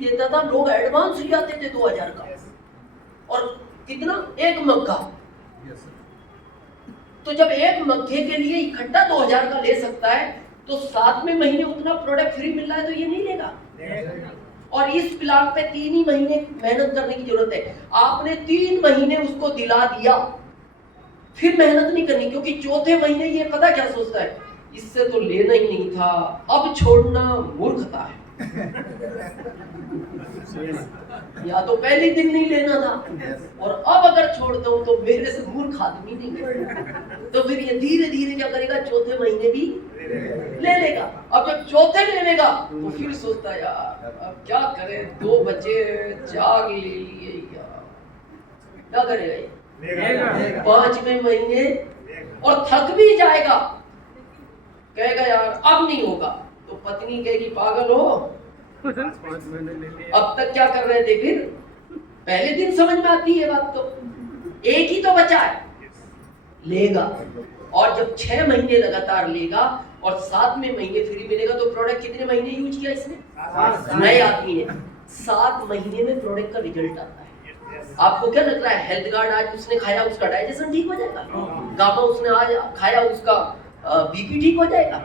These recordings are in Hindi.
देता था, लोग एडवांस ले जाते थे 2000 का, और कितना, एक मग्गा। तो जब एक मग्गे के लिए इकट्ठा 2000 का ले सकता है, तो 7वें महीने उतना प्रोडक्ट फ्री मिल रहा है, तो ये नहीं लेगा। और इस प्लान पे 3 ही महीने मेहनत करने की जरूरत है। आपने 3 महीने उसको दिला दिया, फिर मेहनत नहीं करनी, क्योंकि चौथे महीने ये पता क्या सोचता है, इससे तो लेना ही नहीं था, अब छोड़ना मूर्खता है। या तो पहले दिन नहीं लेना था, और अब अगर छोड़ता हूं तो मेरे से मूर्ख आदमी नहीं है। तो फिर ये धीरे धीरे क्या करेगा, चौथे महीने भी ले लेगा। अब जब चौथे ले लेगा तो फिर सोचता है, यार अब क्या करें, 2 बचे, जाग ले लिए यार, क्या करेगा ये 5वें महीने, और थक भी जाएगा, कहेगा यार अब नहीं होगा। तो पत्नी कहेगी पागल हो, अब तक क्या कर रहे थे। फिर पहले दिन समझ में आती है बात, तो एक ही तो बचा है, लेगा। और जब 6 महीने लगातार लेगा और 7वें महीने फ्री मिलेगा, तो प्रोडक्ट कितने महीने यूज किया इसने, नए आदमी ने 7 महीने में प्रोडक्ट का रिजल्ट आता है। आपको क्या लग रहा है, हेल्थ गार्ड आज उसने खाया, उसका डाइजेशन ठीक हो जाएगा, गामा उसने आज खाया, उसका बीपी ठीक हो जाएगा।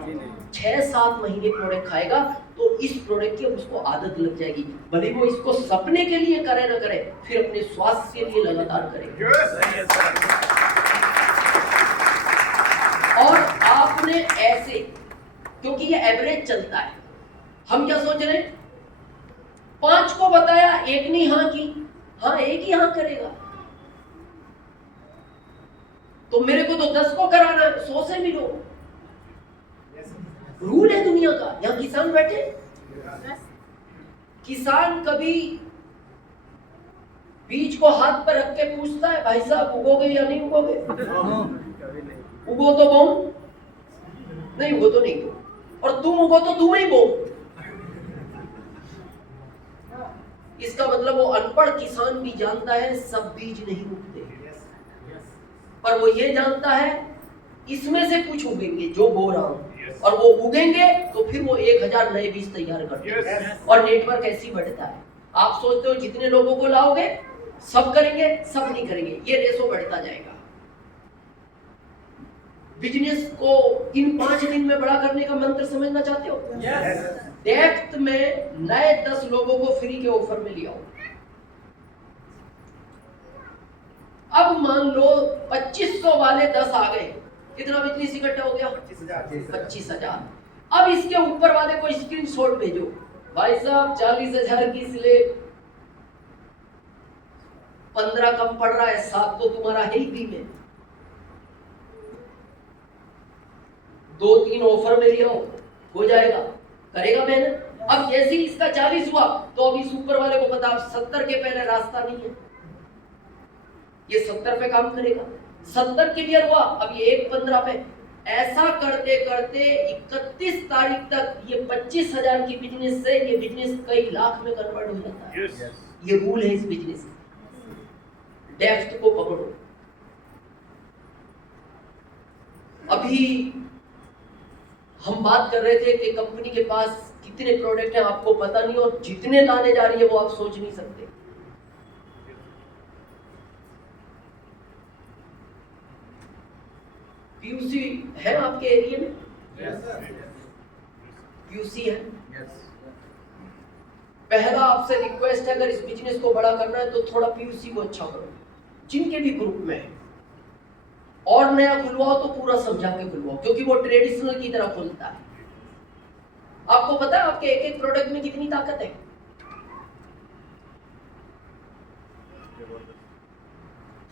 6-7 महीने प्रोडक्ट खाएगा तो इस प्रोडक्ट की उसको आदत लग जाएगी। भले वो इसको सपने के लिए करे ना करे, फिर अपने स्वास्थ्य के लिए लगातार करे। और आपने ऐसे, क्योंकि ये एवरेज चलता है, हम क्या सोच रहे हैं, 5 को बताया, एक ने हाँ की, हाँ एक ही हाँ करेगा, तो मेरे को तो 10 को कराना है, 100 से मिलो। रूल है दुनिया का। यहां किसान बैठे, किसान कभी बीज को हाथ पर रख के पूछता है, भाई साहब उगोगे या नहीं उगोगे, उगो तो बो, नहीं उगो तो नहीं बो, और तुम उगो तो तुम ही बो। इसका मतलब वो अनपढ़ किसान भी जानता है सब बीज नहीं उगते, पर वो ये जानता है इसमें से कुछ उगेंगे जो बो रहा हूं, और वो उगेंगे तो फिर वो 1000 नए बीज तैयार करते हैं। और नेटवर्क ऐसी बढ़ता है। आप सोचते हो जितने लोगों को लाओगे सब करेंगे, सब नहीं करेंगे, ये रेशो बढ़ता जाएगा। बिजनेस को इन 5 दिन में बड़ा करने का मंत्र समझना चाहते हो? डेप्थ में नए 10 लोगों को फ्री के ऑफर में लिया हो। अब मान लो 2500 वाले 10 आ गए, कितना बिजनेस इकट्ठा हो गया? 25,000। अब इसके ऊपर वाले को स्क्रीनशॉट भेजो, भाई साहब 40,000 की स्लेब, 15 कम पड़ रहा है, 7 तो तुम्हारा है ही बी में, 2-3 ऑफर में लिया हो जाएगा, करेगा मेहनत। अब जैसे ही इसका 40 हुआ तो अब इस ऊपर वाले को पता 70 के पहले रास्ता नहीं है, ये 70 पे काम करेगा। 70 क्लियर हुआ, अब ये 115 पे। ऐसा करते करते 31 तारीख तक ये 25,000 की बिजनेस से ये बिजनेस कई लाख में कन्वर्ट हो जाता है। ये रूल है इस बिजनेस। डेप्थ को पकड़ो। अभी हम बात कर रहे थे कि कंपनी के पास कितने प्रोडक्ट हैं आपको पता नहीं, और जितने लाने जा रही है वो आप सोच नहीं सकते। पीयूसी है आपके एरिया में? पीयूसी है। पहला आपसे रिक्वेस्ट है, अगर इस बिजनेस को बड़ा करना है तो थोड़ा पीयूसी को अच्छा करो, जिनके भी ग्रुप में है। और नया खुलवाओ तो पूरा समझा के खुलवाओ, क्योंकि वो ट्रेडिशनल की तरह खुलता है। आपको पता है आपके एक एक प्रोडक्ट में कितनी ताकत है?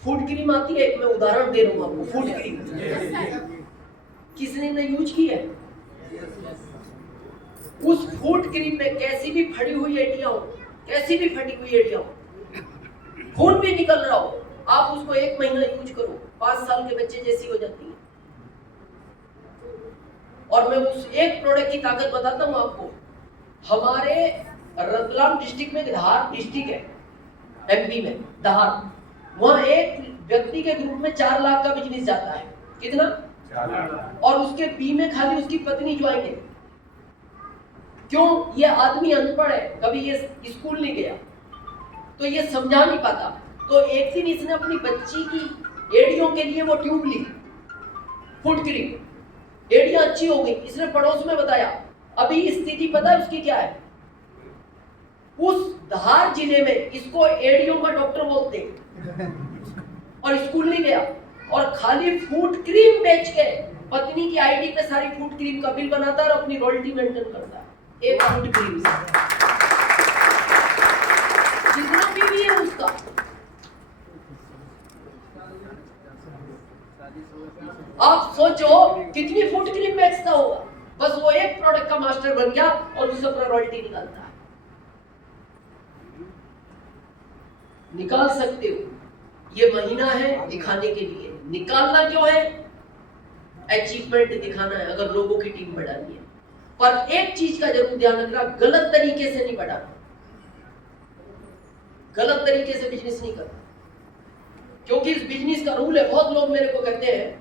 फूड क्रीम आती है, मैं उदाहरण दे रहा हूं आपको। फूड क्रीम किसने ना यूज की है? उस फूड क्रीम में कैसी भी फटी हुई एटियां हो, कैसी भी फटी हुई एटियां हो, खून भी निकल रहा हो, आप उसको 1 महीना यूज करो, 5 साल के बच्चे जैसी हो जाती है। और मैं उस एक प्रोडक्ट की ताकत बताता हूं आपको। हमारे रतलाम डिस्ट्रिक्ट में, धार डिस्ट्रिक्ट है एमपी में, धार, वहां एक व्यक्ति के ग्रुप में 4 लाख का बिजनेस जाता है। कितना? 4 लाख। और उसके बी में खाली उसकी पत्नी ज्वाइन है। क्यों? ये आदमी अनपढ़ है, कभी ये स्कूल नहीं गया, तो ये समझा नहीं पाता। तो एक दिन इसने अपनी बच्ची की एड़ियों के लिए वो ट्यूब ली, फुट क्रीम, एड़ियां अच्छी हो गई। इसने पड़ोस में बताया। अभी स्थिति पता है उसकी क्या है? उस धार जिले में इसको एड़ियों का डॉक्टर बोलते हैं, और स्कूल नहीं गया, और खाली फूट क्रीम बेच के पत्नी की आईडी पे सारी फूट क्रीम का बिल बनाता है और अपनी रॉयल्टी मेंटेन करता है एक फूट क्रीम से। जितना भी है उसका, आप सोचो कितनी फूट क्रीम बेचता होगा। बस वो एक प्रोडक्ट का मास्टर बन गया और उससे अपना रॉयल्टी निकालता है। निकाल सकते हो, ये महीना है दिखाने के लिए। निकालना क्यों है? अचीवमेंट दिखाना है, अगर लोगों की टीम बढ़ानी है। पर एक चीज का जरूर ध्यान रखना, गलत तरीके से नहीं बढ़ाना, गलत तरीके से बिजनेस नहीं करना, क्योंकि इस बिजनेस का रूल है। बहुत लोग मेरे को कहते हैं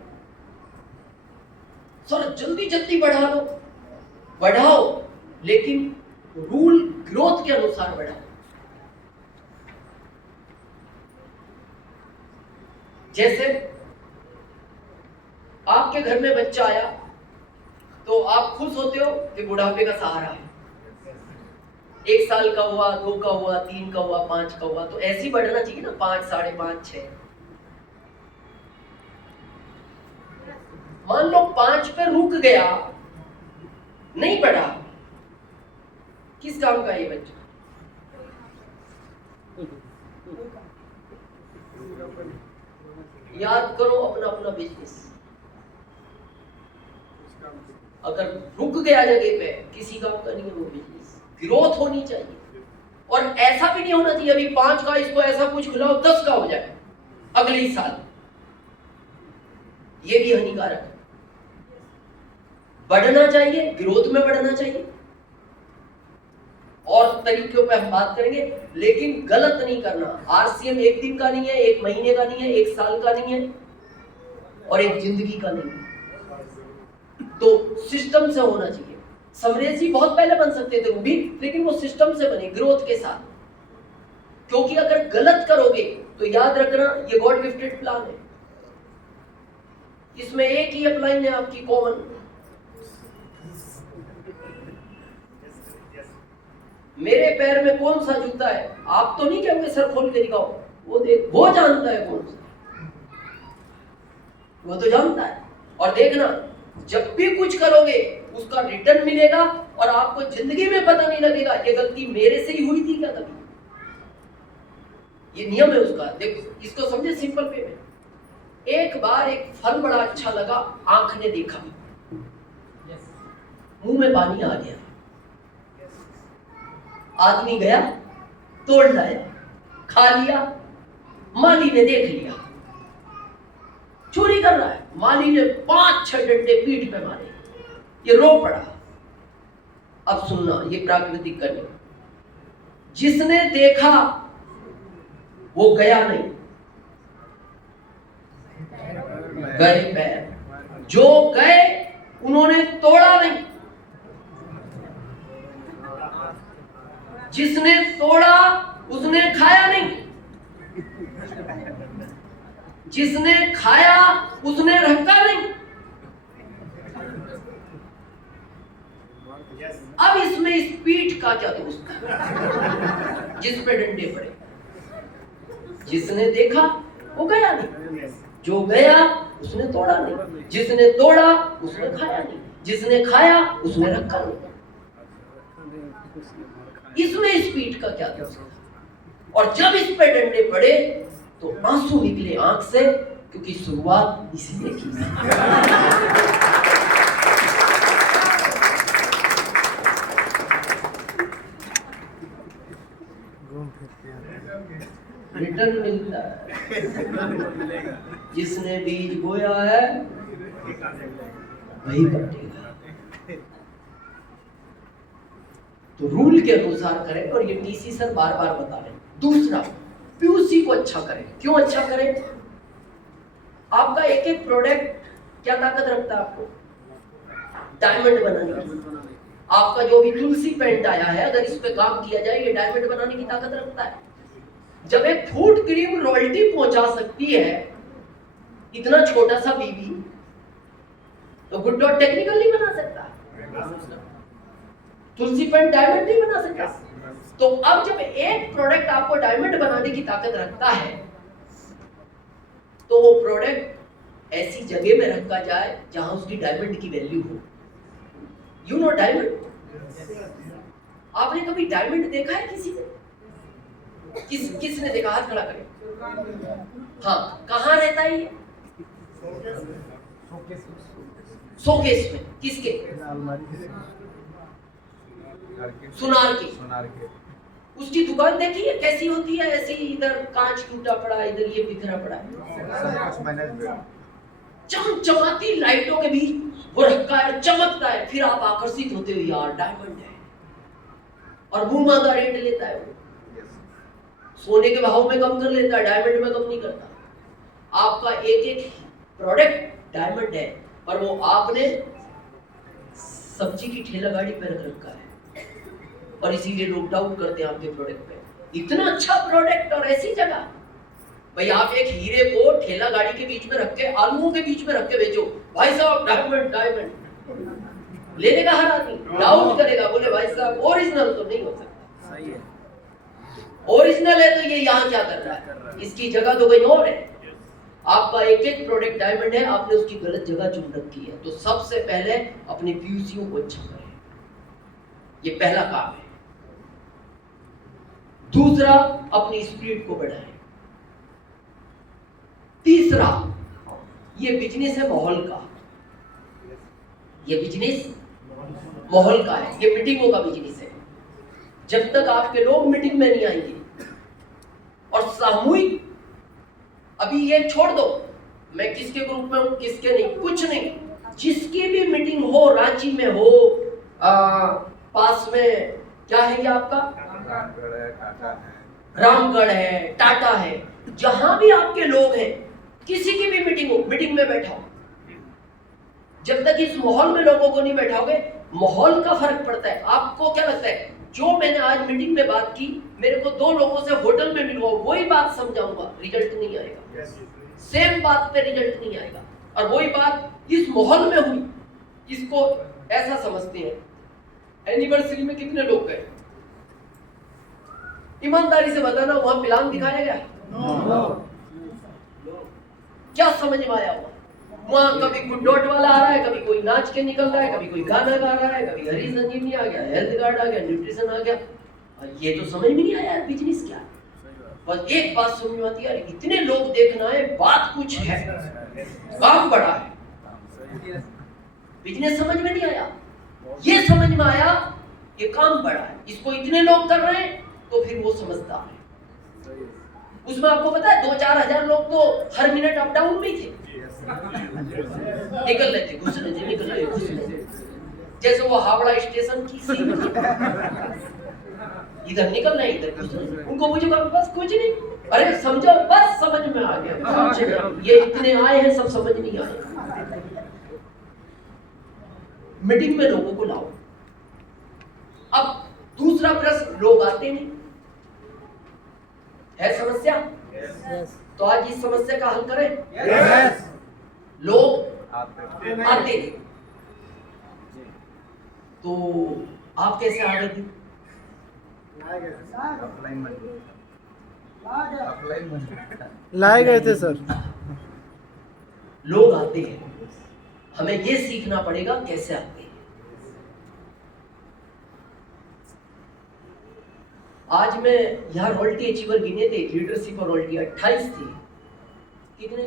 सर जल्दी जल्दी बढ़ा लो, बढ़ाओ, लेकिन रूल ग्रोथ के अनुसार बढ़ाओ। जैसे आपके घर में बच्चा आया तो आप खुश होते हो कि बुढ़ापे का सहारा है। 1 साल का हुआ, 2 का हुआ, 3 का हुआ, 5 का हुआ, तो ऐसे ही बढ़ना चाहिए ना, 5, 5.5, 6। मान लो 5 पे रुक गया, नहीं बढ़ा, किस काम का ये बच्चा? याद करो अपना अपना बिजनेस। अगर रुक गया जगह पे, किसी काम का नहीं है वो बिजनेस। ग्रोथ होनी चाहिए, और ऐसा भी नहीं होना चाहिए अभी 5 का, इसको ऐसा कुछ खिलाओ 10 का हो जाए अगले ही साल, ये भी हानिकारक है। बढ़ना चाहिए, ग्रोथ में बढ़ना चाहिए, और तरीकों पे हम बात करेंगे, लेकिन गलत नहीं करना। आरसीएम 1 दिन का नहीं है, 1 महीने का नहीं है, 1 साल का नहीं है, और 1 जिंदगी का नहीं है। तो सिस्टम से होना चाहिए। समरेश जी बहुत पहले बन सकते थे वो भी, लेकिन वो सिस्टम से बने, ग्रोथ के साथ। क्योंकि अगर गलत करोगे तो याद रखना ये गॉड गिफ्टेड प्लान है, इसमें एक ही अपलाइन है आपकी कॉमन। मेरे पैर में कौन सा जूता है, आप तो नहीं कहोगे सर खोल के दिखाओ, वो देख, वो जानता है कौन सा, वो तो जानता है। और देखना जब भी कुछ करोगे उसका रिटर्न मिलेगा, और आपको जिंदगी में पता नहीं लगेगा ये गलती मेरे से ही हुई थी क्या कभी। ये नियम है उसका। देखो इसको समझे सिंपल वे में। एक बार एक फल बड़ा अच्छा लगा, आंख ने देखा, मुंह में पानी आ गया, आदमी गया, तोड़ लाया, खा लिया, माली ने देख लिया चोरी कर रहा है, माली ने 5-6 डंडे पीठ पे मारे, ये रो पड़ा। अब सुनना, ये प्राकृतिक का नियम, जिसने देखा वो गया नहीं, गए पैर, जो गए उन्होंने तोड़ा नहीं, जिसने तोड़ा उसने खाया नहीं, जिसने खाया उसने रखा नहीं। अब इसमें इस पीठ का क्या दोष था जिस पे डंडे पड़े? जिसने देखा वो गया नहीं, जो गया उसने तोड़ा नहीं, जिसने तोड़ा उसने खाया नहीं, जिसने खाया उसने रखा नहीं। इसमें इस पीठ का क्या दोष? और जब इस पे डंडे पड़े तो आंसू निकले आंख से, क्योंकि शुरुआत इसी ने की। रिटर्न मिलता है, जिसने बीज बोया है वही काटेगा। तो रूल के अनुसार करें, और ये टीसी सर बार बार बता रहे हैं। दूसरा, पीयूसी को अच्छा करें। क्यों अच्छा करें? आपका एक एक प्रोडक्ट क्या ताकत रखता है आपको? डायमंड बनाने की। आपका जो भी तुलसी पेंट आया है, अगर इस पे काम किया जाए, ये डायमंड बनाने की ताकत रखता है। जब एक फूड क्रीम रॉयल्टी पहुंचा सकती है इतना छोटा सा बीबी, तो गुड डॉट टेक्निकल नहीं बना सकता, तुलसी पेंट डायमंड नहीं बना सकता। तो अब जब एक प्रोडक्ट आपको डायमंड बनाने की ताकत रखता है, तो वो प्रोडक्ट ऐसी जगह में रखा जाए जहां उसकी डायमंड की वैल्यू हो। You know diamond? आपने कभी डायमंड देखा है किसी ने? किसने देखा? हाथ खड़ा करें। हाँ, कहाँ रहता है ये? शोकेस में। किसके? सुनार के। उसकी दुकान देखी है कैसी होती है? ऐसी इधर कांच टूटा पड़ा, इधर ये बिखरा पड़ा है, चमचमाती लाइटों के बीच वो रखा है, चमकता है, फिर आप आकर्षित होते हो, यार डायमंड है, और मुंह मांगा रेट लेता है वो। सोने के भाव में कम कर लेता है, डायमंड में कम नहीं करता। आपका एक एक प्रोडक्ट डायमंड है, और वो आपने सब्जी की ठेला गाड़ी पे रख रखा है, और इसीलिए लोग डाउट करते हैं आपके प्रोडक्ट पे। इतना अच्छा प्रोडक्ट और ऐसी जगह। भाई आप एक हीरे को ठेला गाड़ी के बीच में रख के, आलूओं के बीच में रख के बेचो, भाई साहब डायमंड डायमंड, लेने का हर आदमी डाउट करेगा, बोले भाई साहब ओरिजिनल तो नहीं हो सकता। सही है, ओरिजिनल है तो ये यहाँ क्या कर रहा है, इसकी जगह तो कहीं और है। आपका एक एक प्रोडक्ट डायमंड है, आपने उसकी गलत जगह चुन रखी है। तो सबसे पहले अपने पीयूसीओ को अच्छा करें, ये पहला काम है। दूसरा, अपनी स्पीड को बढ़ाएं। तीसरा, ये बिजनेस है माहौल का, ये बिजनेस माहौल का है, ये मीटिंगों का बिजनेस है। जब तक आपके लोग मीटिंग में नहीं आएंगे और सामूहिक, अभी ये छोड़ दो मैं किसके ग्रुप में हूं किसके नहीं, कुछ नहीं, जिसकी भी मीटिंग हो, रांची में हो, पास में क्या है ये आपका रामगढ़ है, टाटा है, जहां भी आपके लोग हैं, किसी की भी मीटिंग हो, मीटिंग में बैठाओ। जब तक इस माहौल में लोगों को नहीं बैठाओगे, माहौल का फर्क पड़ता है। आपको क्या लगता है, जो मैंने आज मीटिंग में बात की, मेरे को 2 लोगों से होटल में मिलूंगा, वही बात समझाऊंगा, रिजल्ट नहीं आएगा। सेम बात पे रिजल्ट नहीं आएगा। और वही बात इस माहौल में हुई, इसको ऐसा समझते हैं। एनिवर्सरी में कितने लोग गए? ईमानदारी से बताना, वहां प्लान दिखाया गया? क्या समझ में आया? वहां कभी कोई डॉट वाला आ रहा है, कभी कोई नाच के निकल रहा है, कभी कोई गाना गा रहा है, कभी हरी संजीवनी आ गया, हेल्थ कार्ड आ गया, न्यूट्रिशन आ गया। ये तो समझ में नहीं आया यार, बिजनेस क्या है। बस एक बात समझ में आती है, यार इतने लोग देखना है, बात कुछ है, काम बड़ा है। बिजनेस समझ में नहीं आया, ये समझ में आया ये काम बड़ा है, इसको इतने लोग कर रहे हैं, तो फिर वो समझता है। उसमें आपको पता है 2-4 हजार लोग तो हर मिनट अप डाउन में थे, निकल रहे थे, घुस रहे थे, निकल रहे, घुस रहे थे। जैसे वो हावड़ा स्टेशन की सीन, इधर निकल रहे, इधर घुस रहे। उनको मुझे बस कुछ नहीं, अरे समझो, बस समझ में आ गया, ये इतने आए हैं, सब समझ नहीं आए। मीटिंग में लोगों को लाओ। अब दूसरा प्रश्न, लोग आते नहीं है, समस्या? तो आज इस समस्या का हल करें। लोग आते नहीं, तो आप कैसे आ गए थे? लाए गए थे सर। लोग आते हैं, हमें ये सीखना पड़ेगा कैसे आते हैं। आज मैं यहाँ रॉयल्टी अचीवर गिने थे, लीडरशिप और रॉयल्टी 28 थे। कितने?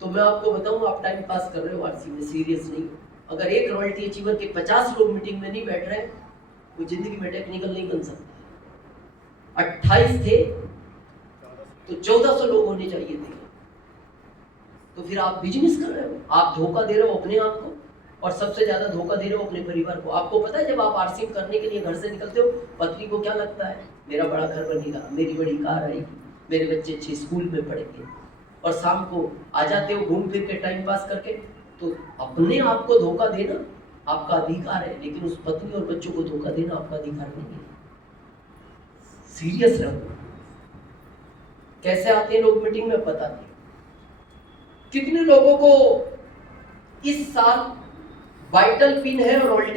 तो मैं आपको बताऊं, आप टाइम पास कर रहे हो आरसी में, सीरियस नहीं हो। अगर एक रॉयल्टी अचीवर के 50 लोग मीटिंग में नहीं बैठ रहे, वो जिंदगी में टेक्निकल नहीं बन सकता। 28 थे तो 1400 लोग होने चाहिए थे। तो फिर आप बिजनेस कर रहे हो, आप धोखा दे रहे हो अपने आप को, और सबसे ज्यादा धोखा दे रहे हो अपने परिवार को। आपको पता है, जब आप आरसीएम करने के लिए घर से निकलते हो, पत्नी को क्या लगता है, मेरा बड़ा घर बनेगा, मेरी बड़ी कार आएगी, मेरे बच्चे अच्छे स्कूल में पढ़ेंगे, और शाम को आ जाते हो घूम फिर के टाइम पास करके। तो अपने आप को धोखा देना आपका अधिकार है, लेकिन उस पत्नी और बच्चों को धोखा देना आपका अधिकार नहीं है। सीरियस रहो। कैसे आते हैं लोग मीटिंग में पता नहीं। कितने लोगों को इस साल वाइटल पिन है और